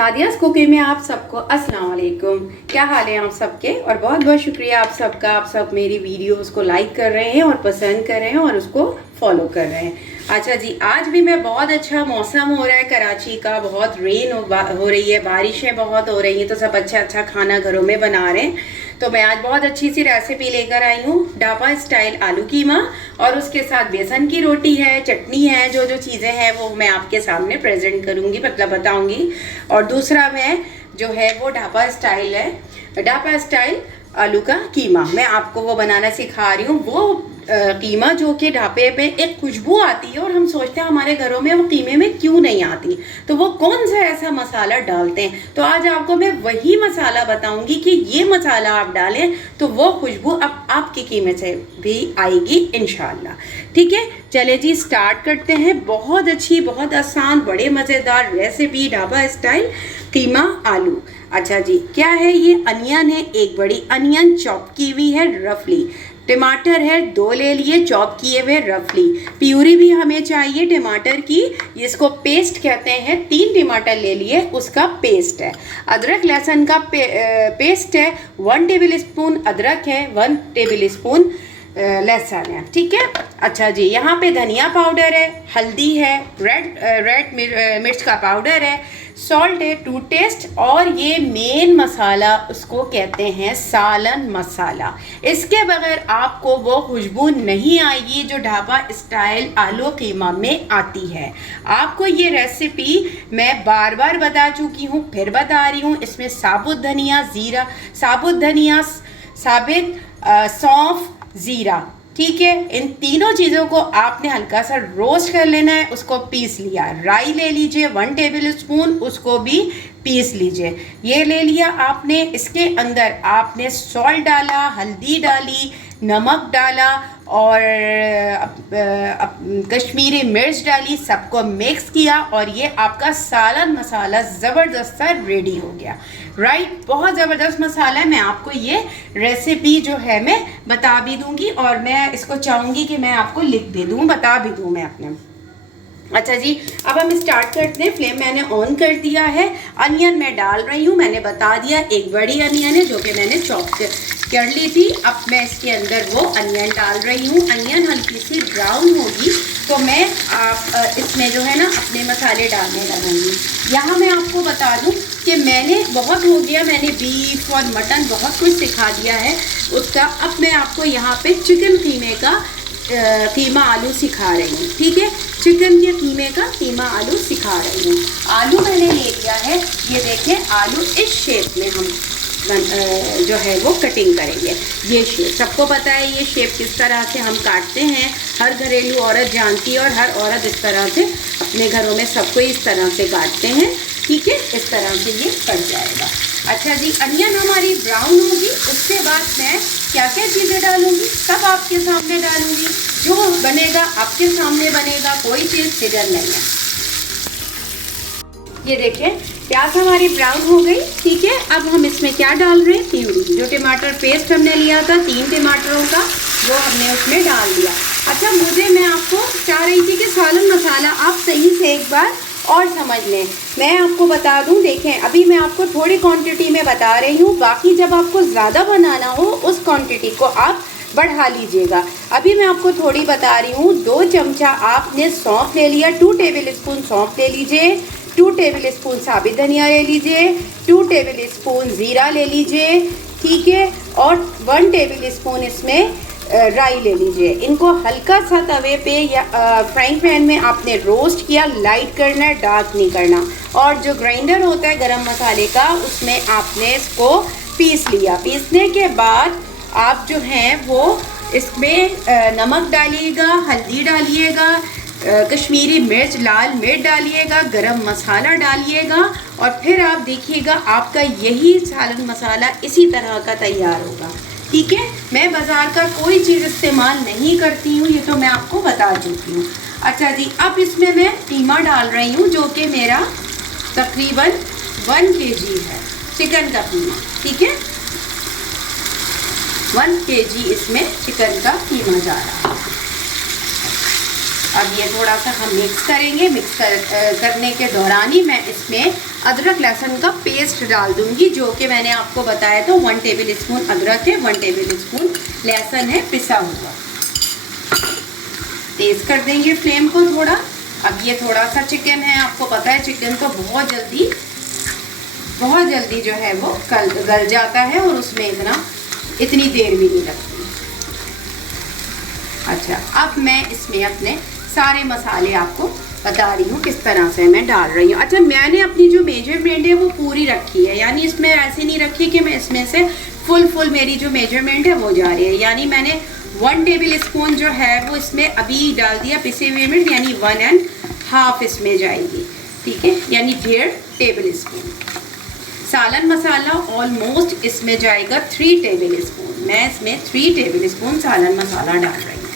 सादियाज़ cooking में आप सबको अस्सलाम वालेकुम। क्या हाल है आप सबके, और बहुत बहुत शुक्रिया आप सबका। आप सब मेरी वीडियोस को लाइक कर रहे हैं और पसंद कर रहे हैं और उसको फॉलो कर रहे हैं। अच्छा जी, आज भी मैं बहुत अच्छा मौसम हो रहा है कराची का, बहुत रेन हो रही है, बारिशें बहुत हो रही हैं, तो सब अच्छा खाना घरों में बना रहे हैं। तो मैं आज बहुत अच्छी सी रेसिपी लेकर आई हूँ, ढाबा स्टाइल आलू कीमा, और उसके साथ बेसन की रोटी है, चटनी है, जो जो चीज़ें हैं वो मैं आपके सामने प्रेजेंट करूँगी, मतलब बताऊँगी। और दूसरा मैं जो है वो ढाबा स्टाइल है, ढाबा स्टाइल आलू का कीमा, मैं आपको वो बनाना सिखा रही हूँ। वो कीमा जो कि ढाबे पे एक खुशबू आती है और हम सोचते हैं हमारे घरों में वो कीमे में क्यों नहीं आती, तो वो कौन सा ऐसा मसाला डालते हैं। तो आज आपको मैं वही मसाला बताऊंगी कि ये मसाला आप डालें तो वो खुशबू अब आपके कीमे से भी आएगी इंशाल्लाह। ठीक है, चले जी स्टार्ट करते हैं। बहुत अच्छी, बहुत आसान, बड़े मज़ेदार रेसिपी ढाबा स्टाइल कीमा आलू। अच्छा जी, क्या है ये? अनियन है, एक बड़ी अनियन चॉप की हुई है रफली। टमाटर है 2 ले लिए चॉप किए हुए रफली। प्यूरी भी हमें चाहिए टमाटर की, इसको पेस्ट कहते हैं। 3 टमाटर ले लिए, उसका पेस्ट है। अदरक लहसुन का पेस्ट है। 1 टेबल स्पून अदरक है, 1 टेबल स्पून लहसुन है। ठीक है। अच्छा जी, यहाँ पे धनिया पाउडर है, हल्दी है, रेड मिर्च का पाउडर है, सॉल्ट है 2 टेस्ट, और ये मेन मसाला उसको कहते हैं सालन मसाला। इसके बगैर आपको वो खुशबू नहीं आएगी जो ढाबा स्टाइल आलू कीमा में आती है। आपको ये रेसिपी मैं बार बार बता चुकी हूँ, फिर बता रही हूँ। इसमें साबुत धनिया, ज़ीरा, साबुत धनिया, साबित सौंफ, ज़ीरा, ठीक है, इन तीनों चीज़ों को आपने हल्का सा रोस्ट कर लेना है। उसको पीस लिया। राई ले लीजिए 1 टेबल स्पून, उसको भी पीस लीजिए। ये ले लिया आपने। इसके अंदर आपने सॉल्ट डाला, हल्दी डाली, नमक डाला और कश्मीरी मिर्च डाली, सबको मिक्स किया, और ये आपका सालन मसाला ज़बरदस्त सा रेडी हो गया। राइट, बहुत ज़बरदस्त मसाला है। मैं आपको ये रेसिपी जो है मैं बता भी दूंगी, और मैं इसको चाहूँगी कि मैं आपको लिख भी दूँ, बता भी दूँ मैं अपने। अच्छा जी, अब हम स्टार्ट करते हैं। फ्लेम मैंने ऑन कर दिया है। अनियन मैं डाल रही हूँ, मैंने बता दिया एक बड़ी अनियन है जो कि मैंने चॉप कर ली थी। अब मैं इसके अंदर वो अनियन डाल रही हूँ। अनियन हल्की सी ब्राउन होगी तो मैं इसमें जो है ना अपने मसाले डालने लगूँगी। यहाँ मैं आपको बता दूँ कि मैंने बहुत हो गया, मैंने बीफ और मटन बहुत कुछ सिखा दिया है उसका। अब मैं आपको यहाँ पे चिकन कीमे का कीमा आलू सिखा रही हूँ। ठीक है, चिकन के कीमे का कीमा आलू सिखा रही हूँ। आलू मैंने ले लिया है, ये देखें, आलू इस शेप में हम जो है वो कटिंग करेंगे। ये शेप सबको पता है, ये शेप किस तरह से हम काटते हैं, हर घरेलू औरत जानती है, और हर औरत इस तरह से अपने घरों में सबको इस तरह से काटते हैं। ठीक है, इस तरह से ये कट जाएगा। अच्छा जी, अनियन हमारी ब्राउन होगी, उसके बाद मैं क्या क्या चीज़ें डालूंगी सब आपके सामने डालूंगी। जो बनेगा आपके सामने बनेगा, कोई चीज़ हिडन नहीं है। ये देखें, प्याज हमारी ब्राउन हो गई। ठीक है, अब हम इसमें क्या डाल रहे हैं? प्यूरी, जो टमाटर पेस्ट हमने लिया था 3 टमाटरों का, वो हमने उसमें डाल दिया। अच्छा, मैं आपको चाह रही थी कि सालन मसाला आप सही से एक बार और समझ लें। मैं आपको बता दूं, देखें, अभी मैं आपको थोड़ी क्वांटिटी में बता रही हूँ, बाकी जब आपको ज़्यादा बनाना हो उस क्वांटिटी को आप बढ़ा लीजिएगा। अभी मैं आपको थोड़ी बता रही हूँ। 2 चमचा आपने सौंफ ले लिया, 2 टेबल स्पून सौंफ ले लीजिए, 2 टेबल स्पून साबित धनिया ले लीजिए, 2 टेबल स्पून ज़ीरा ले लीजिए। ठीक है, और 1 टेबल स्पून इसमें राई ले लीजिए। इनको हल्का सा तवे पे या फ्राइंग पैन में आपने रोस्ट किया, लाइट करना है, डार्क नहीं करना। और जो ग्राइंडर होता है गरम मसाले का, उसमें आपने इसको पीस लिया। पीसने के बाद आप जो हैं वो इसमें नमक डालिएगा, हल्दी डालिएगा, कश्मीरी मिर्च, लाल मिर्च डालिएगा, गरम मसाला डालिएगा, और फिर आप देखिएगा आपका यही सालन मसाला इसी तरह का तैयार होगा। ठीक है, मैं बाज़ार का कोई चीज़ इस्तेमाल नहीं करती हूँ, ये तो मैं आपको बता चुकी हूँ। अच्छा जी, अब इसमें मैं कीमा डाल रही हूँ जो कि मेरा तकरीबन 1 kg है चिकन का कीमा। ठीक है, 1 kg इसमें चिकन का कीमा जा रहा है। अब ये थोड़ा सा हम मिक्स करेंगे। मिक्स करने के दौरान ही मैं इसमें अदरक लहसुन का पेस्ट डाल दूंगी, जो कि मैंने आपको बताया था 1 टेबल स्पून अदरक है, 1 टेबल स्पून लहसुन है पिसा हुआ। तेज कर देंगे फ्लेम को थोड़ा। अब ये थोड़ा सा चिकन है, आपको पता है चिकन तो बहुत जल्दी जो है वो गल जाता है और उसमें इतनी देर भी नहीं लगती। अच्छा, अब मैं इसमें अपने सारे मसाले आपको बता रही हूँ किस तरह से मैं डाल रही हूँ। अच्छा, मैंने अपनी जो मेजरमेंट है वो पूरी रखी है, यानी इसमें ऐसे नहीं रखी कि मैं इसमें से फुल मेरी जो मेजरमेंट है वो जा रही है। यानी मैंने 1 टेबल स्पून जो है वो इसमें अभी डाल दिया पिसे हुए मिर्च, यानी 1.5 इसमें जाएगी, ठीक है, यानी 1.5 टेबल स्पून। सालन मसाला ऑलमोस्ट इसमें जाएगा 3 टेबल स्पून। मैं इसमें 3 टेबल स्पून सालन मसाला डाल रही हूँ,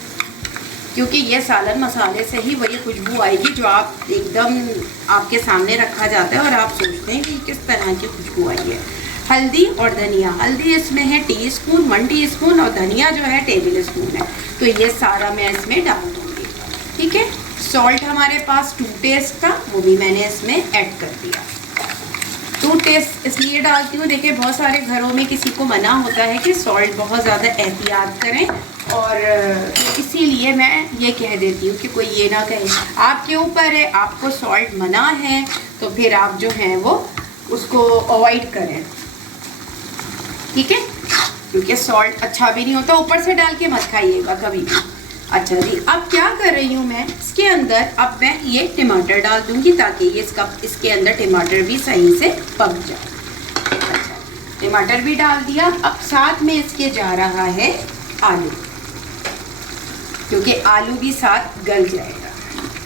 क्योंकि ये सालन मसाले से ही वही खुशबू आएगी जो आप एकदम आपके सामने रखा जाता है और आप सोचते हैं कि किस तरह की खुशबू आई है। हल्दी और धनिया, हल्दी इसमें है टीस्पून, 1 टीस्पून, और धनिया जो है टेबल स्पून है, तो ये सारा मैं इसमें डाल दूँगी, ठीक है। सॉल्ट हमारे पास 2 टेस्ट था, वो भी मैंने इसमें ऐड कर दिया। 2 टेस्ट इसलिए डालती हूँ, देखिए बहुत सारे घरों में किसी को मना होता है कि सॉल्ट बहुत ज़्यादा एहतियात करें, और इसीलिए मैं ये कह देती हूँ कि कोई ये ना कहे, आपके ऊपर है, आपको सॉल्ट मना है तो फिर आप जो हैं वो उसको अवॉइड करें, ठीक है, क्योंकि सॉल्ट अच्छा भी नहीं होता, ऊपर से डाल के मत खाइएगा कभी भी। अच्छा जी, अब क्या कर रही हूँ मैं, इसके अंदर अब मैं ये टमाटर डाल दूँगी ताकि ये इसके अंदर टमाटर भी सही से पक जाए। अच्छा, टमाटर भी डाल दिया। अब साथ में इसके जा रहा है आलू, क्योंकि आलू भी साथ गल जाएगा।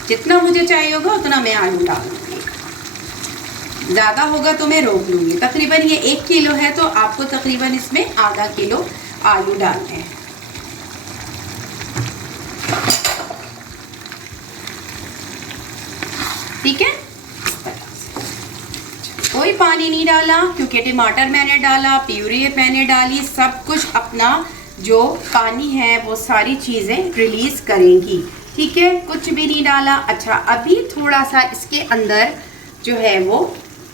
जितना मुझे चाहिए होगा उतना मैं आलू डाल दूँगी, ज़्यादा होगा तो मैं रोक लूँगी। तकरीबन ये 1 किलो है तो आपको तकरीबन इसमें आधा किलो आलू डालने हैं, ठीक है। कोई पानी नहीं डाला क्योंकि टमाटर मैंने डाला, प्यूरी मैंने डाली, सब कुछ अपना जो पानी है वो सारी चीज़ें रिलीज़ करेंगी, ठीक है, कुछ भी नहीं डाला। अच्छा, अभी थोड़ा सा इसके अंदर जो है वो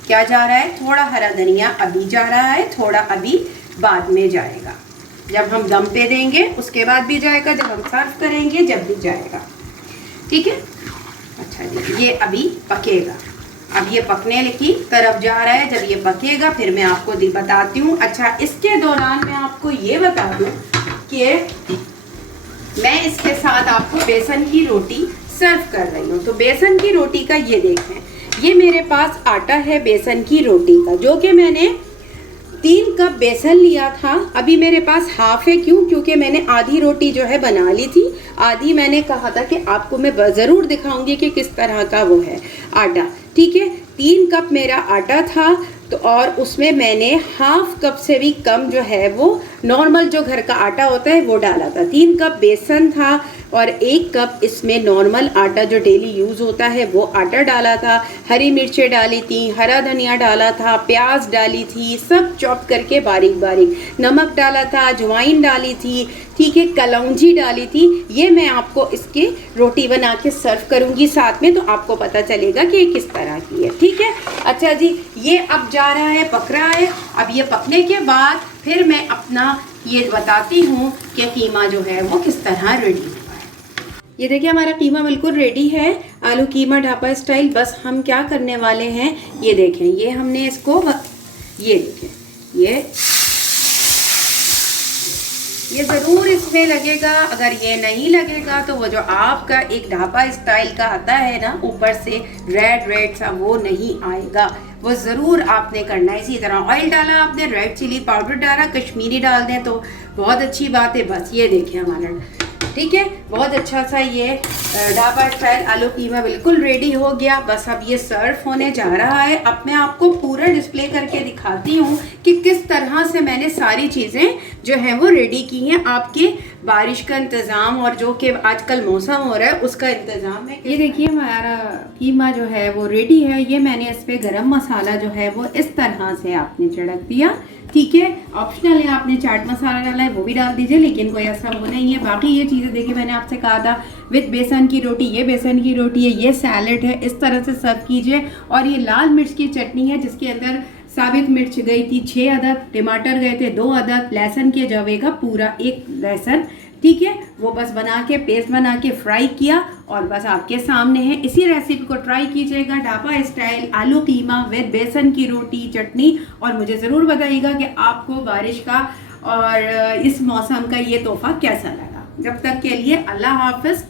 क्या जा रहा है, थोड़ा हरा धनिया अभी जा रहा है, थोड़ा अभी बाद में जाएगा, जब हम दम पे देंगे उसके बाद भी जाएगा, जब हम सर्व करेंगे जब भी जाएगा, ठीक है। अच्छा जी, ये अभी पकेगा, अब ये पकने की तरफ जा रहा है, जब ये पकेगा फिर मैं आपको बताती हूँ। अच्छा, इसके दौरान मैं आपको ये बता दूँ कि मैं इसके साथ आपको बेसन की रोटी सर्व कर रही हूँ। तो बेसन की रोटी का ये देखें, ये मेरे पास आटा है बेसन की रोटी का, जो कि मैंने 3 कप बेसन लिया था। अभी मेरे पास हाफ है, क्यों, क्योंकि मैंने आधी रोटी जो है बना ली थी, आधी मैंने कहा था कि आपको मैं ज़रूर दिखाऊंगी कि किस तरह का वो है आटा, ठीक है। 3 कप मेरा आटा था, तो और उसमें मैंने हाफ कप से भी कम जो है वो नॉर्मल जो घर का आटा होता है वो डाला था। 3 कप बेसन था और 1 कप इसमें नॉर्मल आटा जो डेली यूज़ होता है वो आटा डाला था। हरी मिर्चें डाली थी, हरा धनिया डाला था, प्याज डाली थी, सब चॉप करके बारीक बारीक, नमक डाला था, अजवाइन डाली थी, ठीक है, कलौंजी डाली थी। ये मैं आपको इसकी रोटी बना के सर्व करूँगी साथ में, तो आपको पता चलेगा कि ये किस तरह की है, ठीक है। अच्छा जी, ये अब जा रहा है, पक रहा है। अब ये पकने के बाद फिर मैं अपना ये बताती हूँ कि कीमा जो है वो किस तरह रेडी हुआ है। ये देखिए हमारा कीमा बिल्कुल रेडी है, आलू कीमा ढाबा स्टाइल। बस हम क्या करने वाले हैं, ये देखें, ये हमने इसको, ये देखें, ये ज़रूर इसमें लगेगा। अगर ये नहीं लगेगा तो वो जो आपका एक ढाबा स्टाइल का आता है ना, ऊपर से रेड सा, वो नहीं आएगा। वो ज़रूर आपने करना है। इसी तरह ऑयल डाला आपने, रेड चिली पाउडर डाला, कश्मीरी डाल दें तो बहुत अच्छी बात है। बस ये देखें हमारा, ठीक है, बहुत अच्छा सा ये ढाबा स्टाइल आलू कीमा बिल्कुल रेडी हो गया। बस अब ये सर्व होने जा रहा है। अब मैं आपको पूरा डिस्प्ले करके दिखाती हूँ कि किस तरह से मैंने सारी चीज़ें जो हैं वो रेडी की हैं आपके बारिश का इंतज़ाम और जो कि आजकल मौसम हो रहा है उसका इंतज़ाम है। ये देखिए हमारा कीमा जो है वो रेडी है। ये मैंने इस पर गरम मसाला जो है वो इस तरह से आपने छिड़क दिया, ठीक है। ऑप्शनल है, आपने चाट मसाला डाला है वो भी डाल दीजिए, लेकिन कोई ऐसा वो नहीं है। बाकी ये चीज़ें देखिए मैंने आपसे कहा था विद बेसन की रोटी, ये बेसन की रोटी है, ये सैलड है, इस तरह से सर्व कीजिए। और ये लाल मिर्च की चटनी है जिसके अंदर साबित मिर्च गई थी 6 अदद, टमाटर गए थे 2 अदद, लहसुन के जवे का पूरा 1 लहसुन, ठीक है। वो बस बना के पेस्ट बना के फ्राई किया और बस आपके सामने है। इसी रेसिपी को ट्राई कीजिएगा, ढाबा स्टाइल आलू कीमा विद बेसन की रोटी चटनी, और मुझे ज़रूर बताइएगा कि आपको बारिश का और इस मौसम का ये तोहफा कैसा लगा। जब तक के लिए अल्लाह हाफ़िज़।